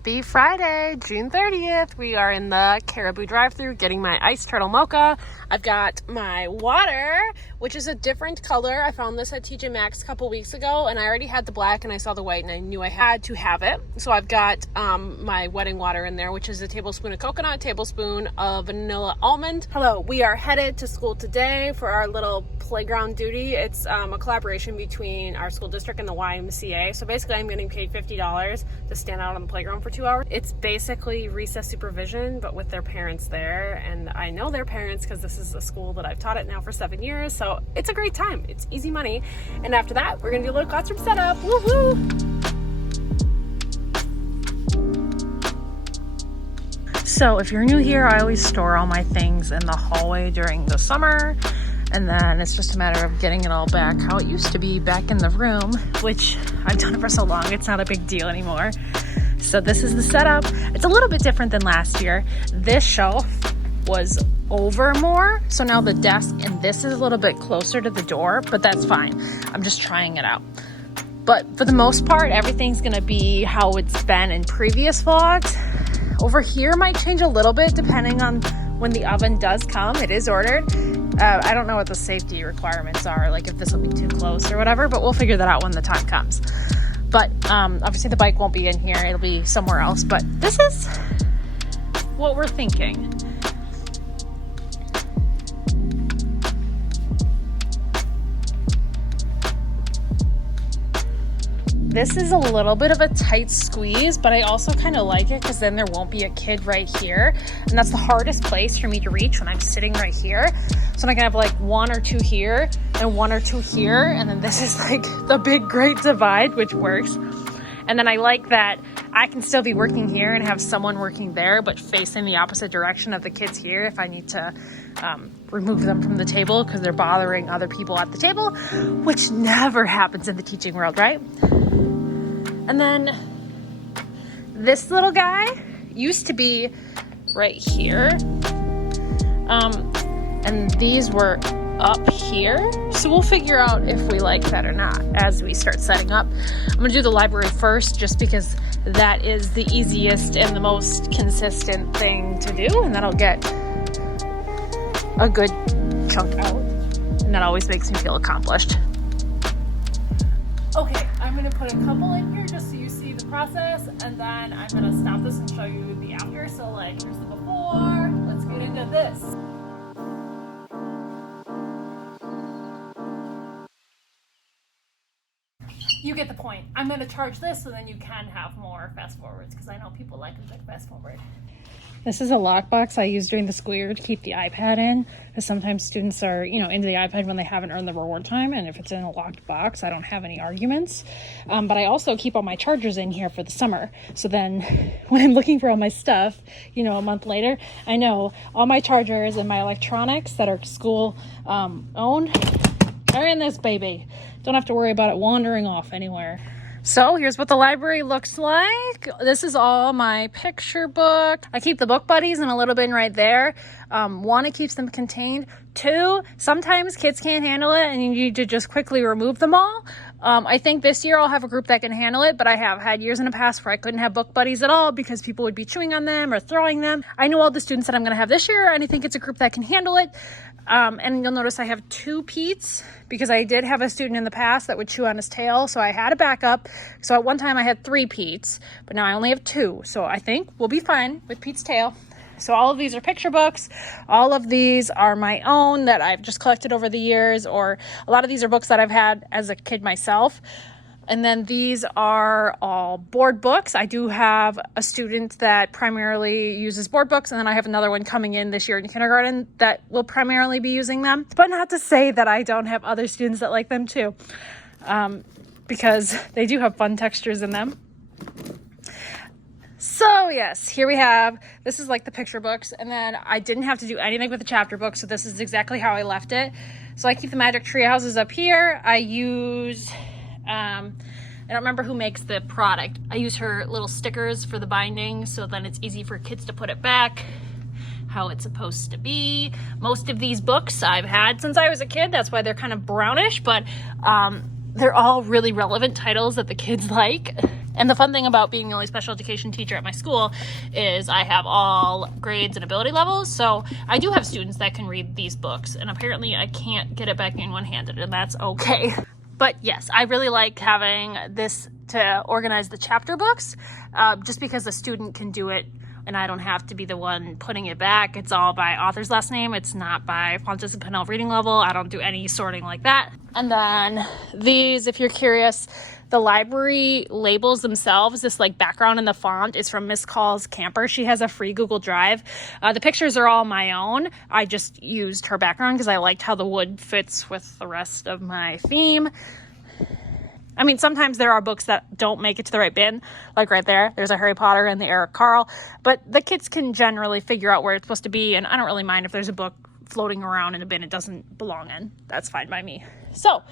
Happy Friday, June 30th. We are in the Caribou drive-thru getting my iced turtle mocha. I've got my water, which is a different color. I found this at TJ Maxx a couple weeks ago, and I already had the black and I saw the white and I knew I had to have it. So I've got my wedding water in there, which is a tablespoon of coconut, a tablespoon of vanilla almond. Hello, we are headed to school today for our little playground duty. It's a collaboration between our school district and the YMCA. So basically I'm getting paid $50 to stand out on the playground for 2 hours. It's basically recess supervision, but with their parents there. And I know their parents because this is a school that I've taught at now for 7 years. So it's a great time. It's easy money. And after that, we're gonna do a little classroom setup. Woohoo! So if you're new here, I always store all my things in the hallway during the summer. And then it's just a matter of getting it all back how it used to be back in the room, which I've done it for so long, it's not a big deal anymore. So this is the setup. It's a little bit different than last year. This shelf was over more, so now the desk and this is a little bit closer to the door, but that's fine. I'm just trying it out. But for the most part, everything's gonna be how it's been in previous vlogs. Over here might change a little bit depending on when the oven does come. It is ordered. I don't know what the safety requirements are, like if this will be too close or whatever, but we'll figure that out when the time comes. But obviously the bike won't be in here, it'll be somewhere else, but this is what we're thinking. This is a little bit of a tight squeeze, but I also kind of like it because then there won't be a kid right here. And that's the hardest place for me to reach when I'm sitting right here. So I can have like 1 or 2 here and 1 or 2 here. And then this is like the big great divide, which works. And then I like that I can still be working here and have someone working there, but facing the opposite direction of the kids here if I need to remove them from the table because they're bothering other people at the table, which never happens in the teaching world, right? And then this little guy used to be right here. And these were up here. So we'll figure out if we like that or not as we start setting up. I'm gonna do the library first just because that is the easiest and the most consistent thing to do. And that'll get a good chunk out. And that always makes me feel accomplished. Okay, I'm gonna put a couple in here just so you see the process, and then I'm gonna stop this and show you the after. So like, here's the before, let's get into this. You get the point. I'm gonna charge this so then you can have more fast forwards because I know people like a good fast forward. This is a lockbox I use during the school year to keep the iPad in, because sometimes students are, into the iPad when they haven't earned the reward time, and if it's in a locked box, I don't have any arguments. But I also keep all my chargers in here for the summer. So then when I'm looking for all my stuff, a month later, I know all my chargers and my electronics that are school owned are in this baby. Don't have to worry about it wandering off anywhere. So here's what the library looks like. This is all my picture book. I keep the book buddies and a little bin right there. 1, it keeps them contained. 2, sometimes kids can't handle it and you need to just quickly remove them all. I think this year I'll have a group that can handle it, but I have had years in the past where I couldn't have book buddies at all because people would be chewing on them or throwing them. I know all the students that I'm gonna have this year, and I think it's a group that can handle it. And you'll notice I have 2 Pete's because I did have a student in the past that would chew on his tail. So I had a backup. So at one time I had 3 Pete's, but now I only have 2. So I think we'll be fine with Pete's tail. So all of these are picture books. All of these are my own that I've just collected over the years, or a lot of these are books that I've had as a kid myself. And then these are all board books. I do have a student that primarily uses board books, and then I have another one coming in this year in kindergarten that will primarily be using them. But not to say that I don't have other students that like them too, because they do have fun textures in them. So yes, here we have, this is like the picture books, and then I didn't have to do anything with the chapter book, so this is exactly how I left it. So I keep the Magic Tree Houses up here. I use... I don't remember who makes the product. I use her little stickers for the binding, so then it's easy for kids to put it back how it's supposed to be. Most of these books I've had since I was a kid. That's why they're kind of brownish, but they're all really relevant titles that the kids like. And the fun thing about being the only special education teacher at my school is I have all grades and ability levels. So I do have students that can read these books, and apparently I can't get it back in one-handed, and that's okay. But yes, I really like having this to organize the chapter books, just because the student can do it and I don't have to be the one putting it back. It's all by author's last name. It's not by Fontes and Pinnell reading level. I don't do any sorting like that. And then these, if you're curious, the library labels themselves, this like background in the font is from Miss Call's Camper. She has a free Google Drive. The pictures are all my own. I just used her background because I liked how the wood fits with the rest of my theme. I mean, sometimes there are books that don't make it to the right bin, like right there. There's a Harry Potter and the Eric Carle, but the kids can generally figure out where it's supposed to be, and I don't really mind if there's a book floating around in a bin it doesn't belong in. That's fine by me. So,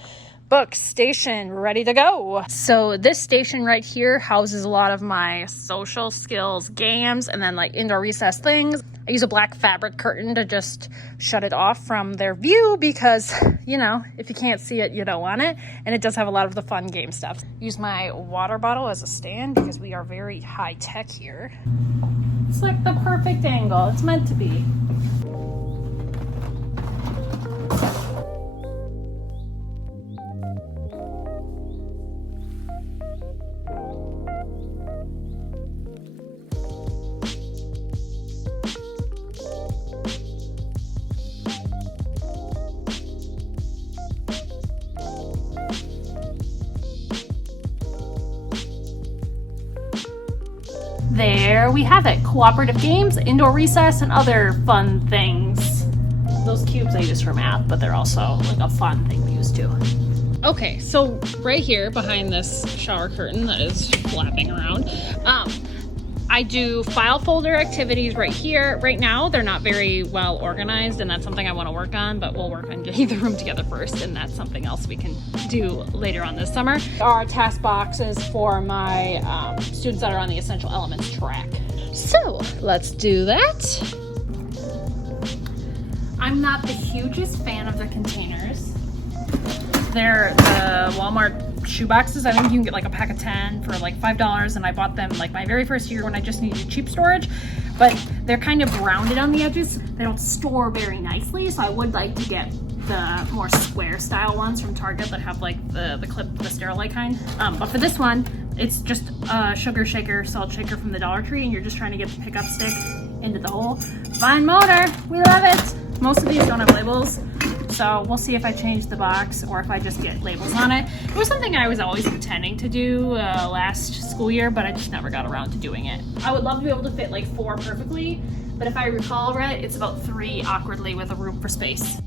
book station ready to go. So this station right here houses a lot of my social skills games and then like indoor recess things. I use a black fabric curtain to just shut it off from their view because, you know, if you can't see it, you don't want it. And it does have a lot of the fun game stuff. Use my water bottle as a stand because we are very high tech here. It's like the perfect angle. It's meant to be. There we have it. Cooperative games, indoor recess, and other fun things. Those cubes I use for math, but they're also like a fun thing to use too. Okay, so right here behind this shower curtain that is flapping around, I do file folder activities right here. Right now, they're not very well organized, and that's something I want to work on, but we'll work on getting the room together first, and that's something else we can do later on this summer. There are task boxes for my students that are on the Essential Elements track. So let's do that. I'm not the hugest fan of the containers. They're the Walmart shoe boxes. I think you can get like a pack of 10 for like $5, and I bought them like my very first year when I just needed cheap storage, but they're kind of rounded on the edges. They don't store very nicely, so I would like to get the more square style ones from Target that have like the clip, the Sterilite kind. But for this one, it's just a sugar shaker, salt shaker from the Dollar Tree, and you're just trying to get the pickup stick into the hole. Fine motor, we love it. Most of these don't have labels, so we'll see if I change the box or if I just get labels on it. It was something I was always intending to do last school year, but I just never got around to doing it. I would love to be able to fit like 4 perfectly, but if I recall right, it's about 3 awkwardly with a room for space.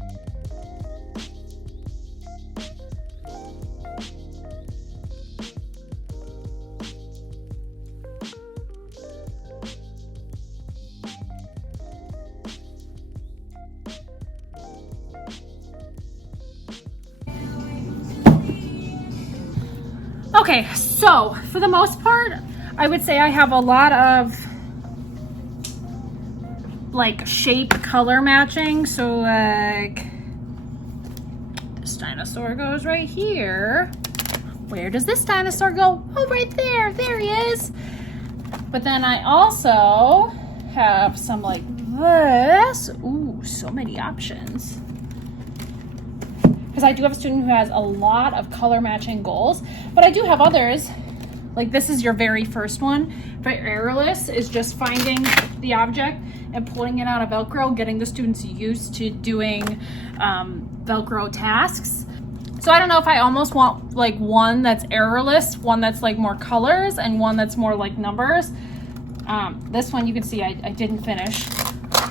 Okay, so for the most part, I would say I have a lot of like shape color matching. So like this dinosaur goes right here. Where does this dinosaur go? Oh, right there. There he is. But then I also have some like this. Ooh, so many options. Because I do have a student who has a lot of color matching goals, but I do have others. Like this is your very first one. But errorless is just finding the object and pulling it out of Velcro, getting the students used to doing Velcro tasks. So I don't know if I almost want like one that's errorless, one that's like more colors, and one that's more like numbers. This one you can see I didn't finish.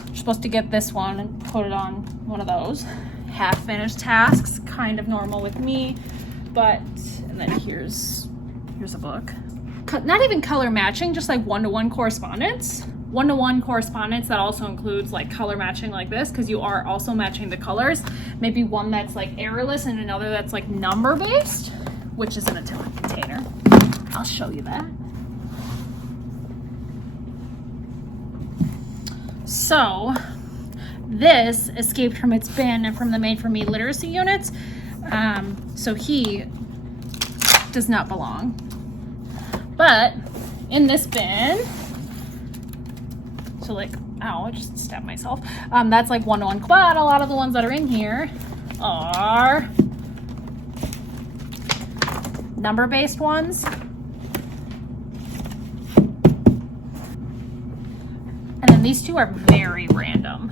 You're supposed to get this one and put it on one of those. Half finished tasks, kind of normal with me, but, and then here's a book. Not even color matching, just like one-to-one correspondence. One-to-one correspondence that also includes like color matching like this, because you are also matching the colors. Maybe one that's like errorless and another that's like number-based, which is in a container. I'll show you that. So, this escaped from its bin and from the Made For Me literacy units. So he does not belong. But in this bin, so like, ow, I just stabbed myself. That's like one-to-one, but a lot of the ones that are in here are number-based ones. And then these two are very random.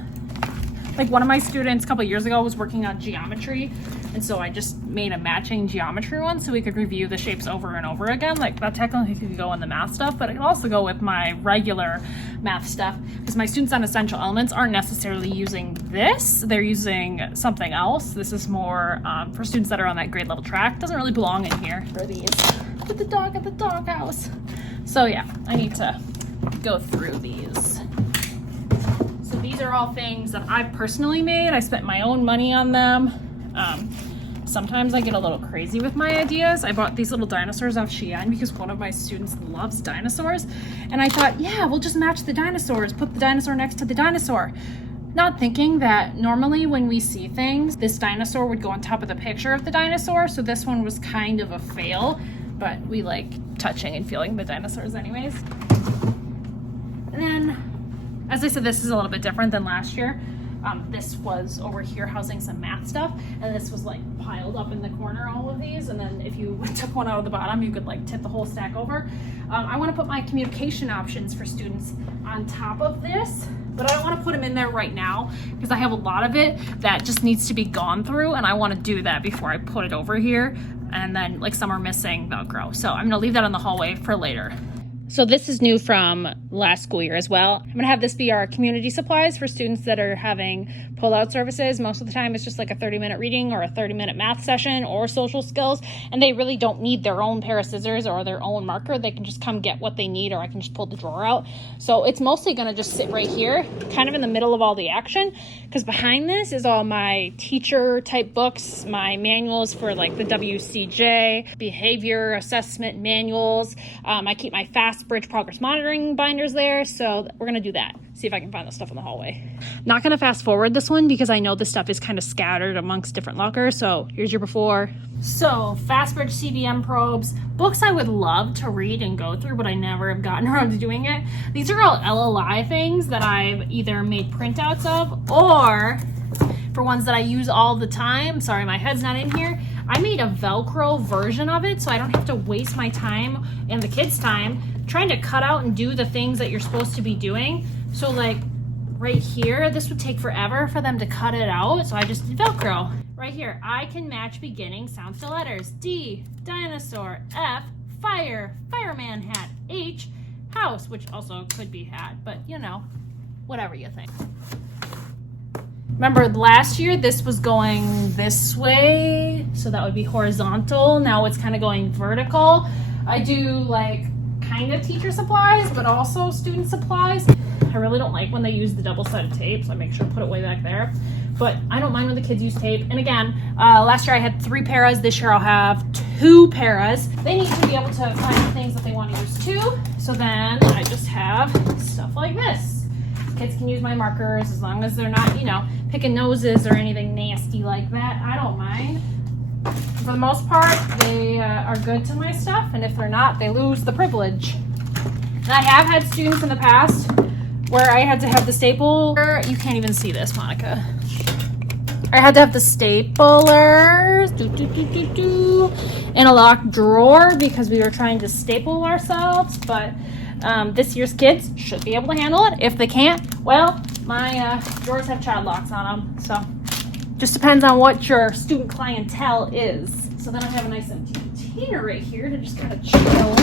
Like one of my students a couple years ago was working on geometry, and so I just made a matching geometry one so we could review the shapes over and over again. Like that technically could go in the math stuff, but it could also go with my regular math stuff because my students on essential elements aren't necessarily using this. They're using something else. This is more for students that are on that grade level track. Doesn't really belong in here for these. Put the dog at the doghouse. So yeah, I need to go through these. So these are all things that I've personally made. I spent my own money on them. Sometimes I get a little crazy with my ideas. I bought these little dinosaurs off Shein because one of my students loves dinosaurs. And I thought, yeah, we'll just match the dinosaurs, put the dinosaur next to the dinosaur. Not thinking that normally when we see things, this dinosaur would go on top of the picture of the dinosaur. So this one was kind of a fail, but we like touching and feeling the dinosaurs anyways. And then, as I said, this is a little bit different than last year. This was over here housing some math stuff, and this was like piled up in the corner, all of these, and then if you took one out of the bottom, you could like tip the whole stack over. I want to put my communication options for students on top of this, but I don't want to put them in there right now because I have a lot of it that just needs to be gone through, and I want to do that before I put it over here. And then like some are missing Velcro, so I'm gonna leave that in the hallway for later. So this is new from last school year as well. I'm gonna have this be our community supplies for students that are having pull-out services. Most of the time it's just like a 30-minute reading or a 30-minute math session or social skills, and they really don't need their own pair of scissors or their own marker. They can just come get what they need, or I can just pull the drawer out. So it's mostly gonna just sit right here, kind of in the middle of all the action, because behind this is all my teacher type books, my manuals for like the WCJ, behavior assessment manuals. I keep my fast bridge progress monitoring binders there, so we're gonna do that. See if I can find the stuff in the hallway. Not gonna fast forward this one because I know this stuff is kind of scattered amongst different lockers. So here's your before. So fast bridge CBM probes, books I would love to read and go through, but I never have gotten around to doing it. These are all LLI things that I've either made printouts of, or for ones that I use all the time. Sorry, my head's not in here. I made a Velcro version of it so I don't have to waste my time and the kids' time trying to cut out and do the things that you're supposed to be doing. So like right here, this would take forever for them to cut it out. So I just did Velcro. Right here, I can match beginning sounds to letters. D, dinosaur. F, fire, fireman hat. H, house, which also could be hat, but you know, whatever you think. Remember last year, this was going this way, so that would be horizontal. Now it's kind of going vertical. I do like kind of teacher supplies, but also student supplies. I really don't like when they use the double-sided tape, so I make sure to put it way back there. But I don't mind when the kids use tape. And again, last year I had 3 paras. This year I'll have 2 paras. They need to be able to find things that they want to use too. So then I just have stuff like this. Kids can use my markers as long as they're not, you know, picking noses or anything nasty like that. I don't mind. For the most part, they are good to my stuff, and if they're not, they lose the privilege. And I have had students in the past where I had to have the stapler. You can't even see this, Monica. I had to have the staplers in a locked drawer because we were trying to staple ourselves, but this year's kids should be able to handle it. If they can't, well, my drawers have child locks on them, so just depends on what your student clientele is. So then I have a nice empty container right here to just kind of chill.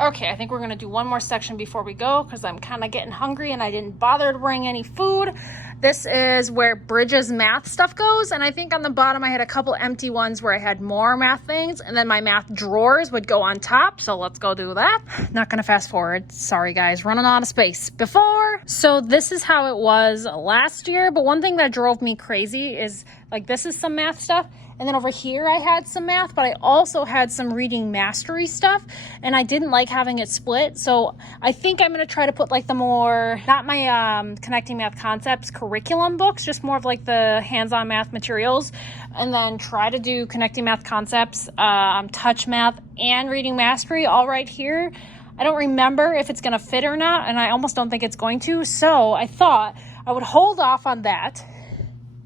Okay, I think we're gonna do one more section before we go because I'm kind of getting hungry and I didn't bother to bring any food. This is where Bridges math stuff goes, and I think on the bottom I had a couple empty ones where I had more math things, and then my math drawers would go on top, so let's go do that. Not gonna fast forward, sorry guys, running out of space. Before, so this is how it was last year, but one thing that drove me crazy is, like, this is some math stuff, And then over here I had some math, but I also had some reading mastery stuff, and I didn't like having it split. So I think I'm going to try to put like the more, not my Connecting Math Concepts curriculum books, just more of like the hands-on math materials, and then try to do Connecting Math Concepts, Touch Math, and Reading Mastery all right here. I don't remember if it's going to fit or not, and I almost don't think it's going to. So I thought I would hold off on that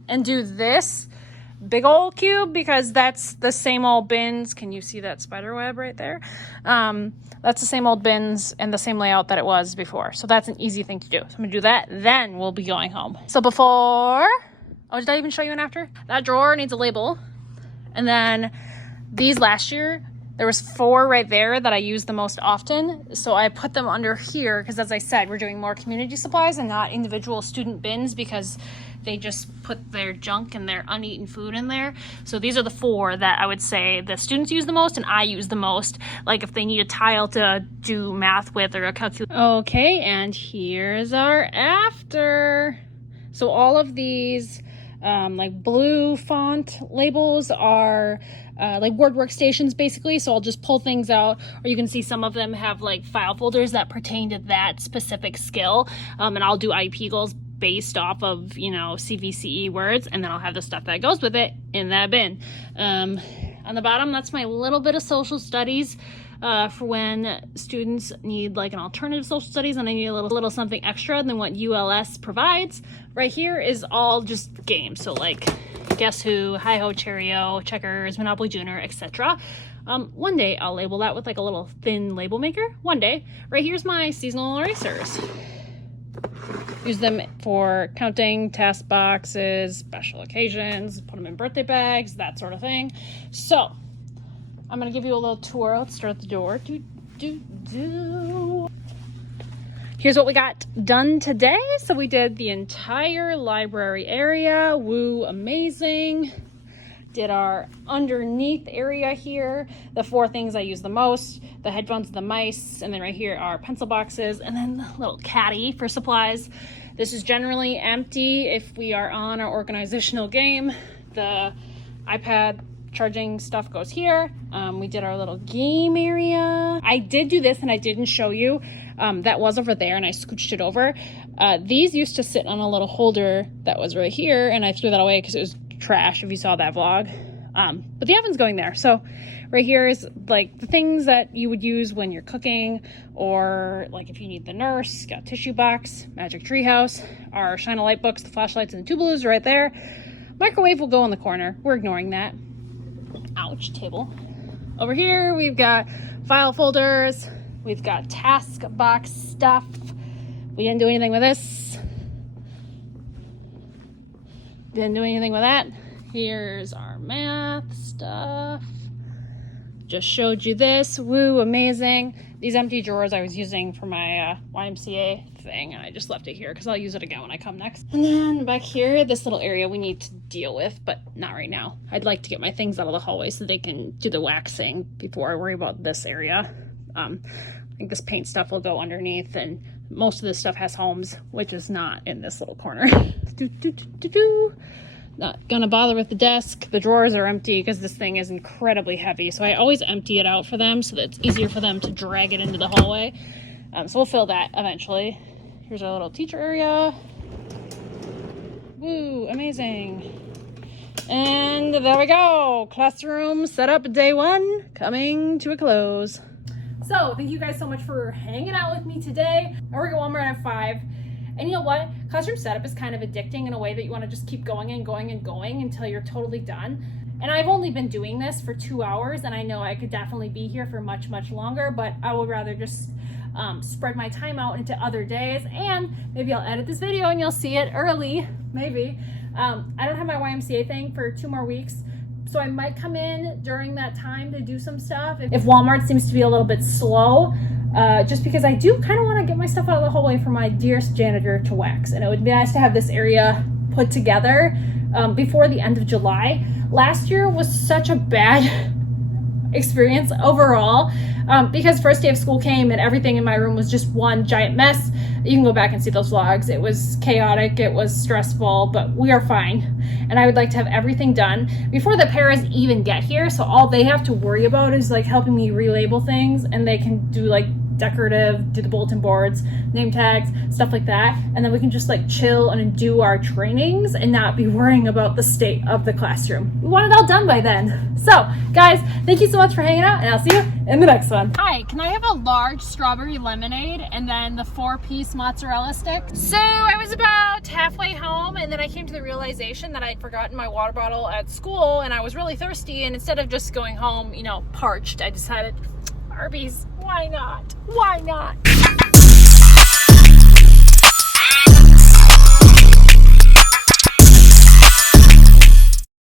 and do this big old cube, because that's the same old bins. Can you see that spider web right there? That's the same old bins and the same layout that it was before. So that's an easy thing to do. So I'm gonna do that, then we'll be going home. So before, oh, did I even show you an after? That drawer needs a label. And then these last year, there was 4 right there that I used the most often. So I put them under here because, as I said, we're doing more community supplies and not individual student bins, because they just put their junk and their uneaten food in there. So these are the 4 that I would say the students use the most and I use the most. Like if they need a tile to do math with or a calculator. Okay, and here's our after. So all of these like blue font labels are like Word workstations basically. So I'll just pull things out, or you can see some of them have like file folders that pertain to that specific skill. And I'll do IEP goals based off of, you know, CVCE words, and then I'll have the stuff that goes with it in that bin. On the bottom, that's my little bit of social studies for when students need like an alternative social studies and I need a little something extra than what ULS provides. Right here is all just games. So like Guess Who, Hi-Ho Cheerio, Checkers, Monopoly Junior, etc. One day I'll label that with like a little thin label maker. One day. Right here's my seasonal erasers. Use them for counting, task boxes, special occasions, put them in birthday bags, that sort of thing. So I'm going to give you a little tour. Let's start at the door. Here's what we got done today. So we did the entire library area. Woo, amazing. Did our underneath area here, the 4 things I use the most, the headphones, the mice, and then right here are pencil boxes, and then the little caddy for supplies. This is generally empty if we are on our organizational game. The iPad charging stuff goes here. We did our little game area. I did do this and I didn't show you. That was over there and I scooched it over. These used to sit on a little holder that was right here, and I threw that away because it was trash if you saw that vlog. But the oven's going there. So right here is like the things that you would use when you're cooking, or like if you need the nurse. Got tissue box, magic treehouse, our shine a light books, the flashlights, and the two blues right there. Microwave will go in the corner. We're ignoring that. Ouch, table. Over here we've got file folders, we've got task box stuff. We didn't do anything with this. Didn't do anything with that. Here's our math stuff. Just showed you this. Woo, amazing. These empty drawers I was using for my YMCA thing, and I just left it here because I'll use it again when I come next. And then back here, this little area we need to deal with, but not right now. I'd like to get my things out of the hallway so they can do the waxing before I worry about this area. I think this paint stuff will go underneath, and most of this stuff has homes, which is not in this little corner. Not gonna bother with the desk. The drawers are empty because this thing is incredibly heavy, so I always empty it out for them so that it's easier for them to drag it into the hallway. So we'll fill that eventually. Here's our little teacher area. Woo, amazing. And there we go. Classroom setup day 1 coming to a close. So thank you guys so much for hanging out with me today. I work at Walmart at 5. And you know what? Classroom setup is kind of addicting in a way that you want to just keep going and going and going until you're totally done. And I've only been doing this for 2 hours, and I know I could definitely be here for much, much longer, but I would rather just spread my time out into other days, and maybe I'll edit this video and you'll see it early, maybe. I don't have my YMCA thing for 2 more weeks, so I might come in during that time to do some stuff. If Walmart seems to be a little bit slow, just because I do kind of want to get my stuff out of the hallway for my dearest janitor to wax, and it would be nice to have this area put together before the end of July. Last year was such a bad experience overall, because first day of school came and everything in my room was just one giant mess. You can go back and see those vlogs. It was chaotic, it was stressful, but we are fine. And I would like to have everything done before the paras even get here, so all they have to worry about is like helping me relabel things, and they can do like decorative, do the bulletin boards, name tags, stuff like that, and then we can just like chill and do our trainings and not be worrying about the state of the classroom. We want it all done by then. So guys, thank you so much for hanging out, and I'll see you in the next one. Hi, can I have a large strawberry lemonade and then the 4-piece mozzarella stick? So I was about halfway home, and then I came to the realization that I'd forgotten my water bottle at school, and I was really thirsty, and instead of just going home, you know, parched, I decided, Arby's, why not? Why not?